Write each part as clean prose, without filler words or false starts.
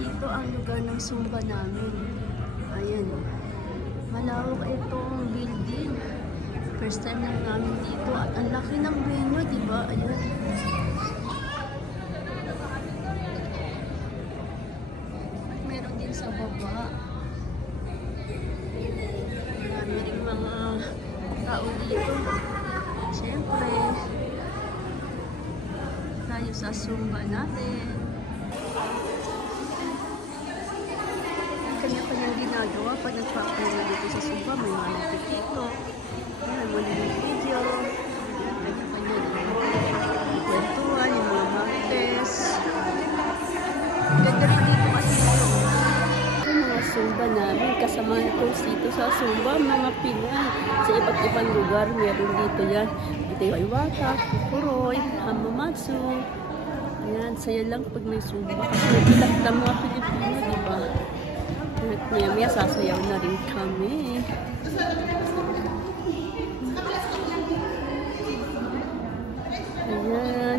Dito ang lugar ng Zumba namin. Ayan. Malawak itong building. First time lang namin dito. At ang laki ng venue, diba? Ayan. At meron din sa baba. Marami rin mga tao dito. Siyempre, tayo sa Zumba natin. Kanya-kanyang ginagawa pag nagpapahinga na dito sa Zumba. May mga nagtitito, may mga video, kanya-kanya na kwentuhan, yung mga martes. Ganda rin dito kasi yung mga Zumba namin. Kasama ko dito sa Zumba, mga Pinay. Sa iba't ibang lugar, meron dito yan. Ito yung Iwata, Kukuroy, Hamamatsu. Ayan, saya lang pag may Zumba. Kasi nagkitak ng mga Pilipino, diba? At maya-maya sasayaw na rin kami. Ayan.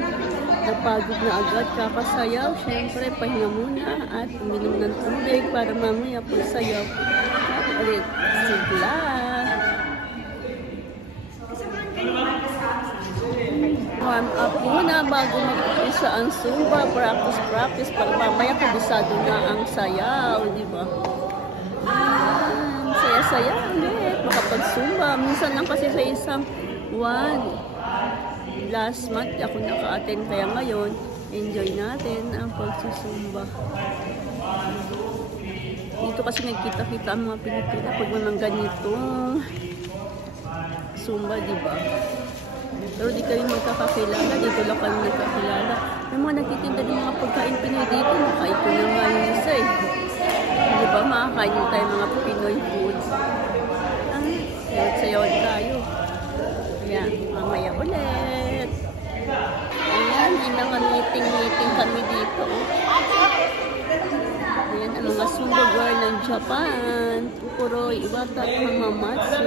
Napagod na agad kakasayaw. Siyempre, pahinga muna at uminom ng tubig para mamaya pagsayaw. Ulit, sigla. Warm up muna bago mag-umpisa ang Zumba. Practice para mamaya kabisado na ang sayaw, diba? Saya-saya ulit makapag-Zumba. Minsan lang kasi sa isang buwan. Last month ako naka-attend, kaya ngayon enjoy natin ang pag-Zumba. Dito kasi nagkita-kita ang mga Pilipina pag mga ganitong Zumba, diba? Pero di kami magkakakilala, dito lang kami nagkakilala. May mga nagtitinda ng mga pagkain Pinoy dito, nakain ko na nga yung isa eh. Di ba, makakain yung tayo mga Pinoy foods. Sayaw tayo. Ayan, mamaya ulit. Ayan, may mga meeting kami dito. Ayan, ang mga Zumba girl ng Japan. Kukuroy, Iwata, Hamamatsu.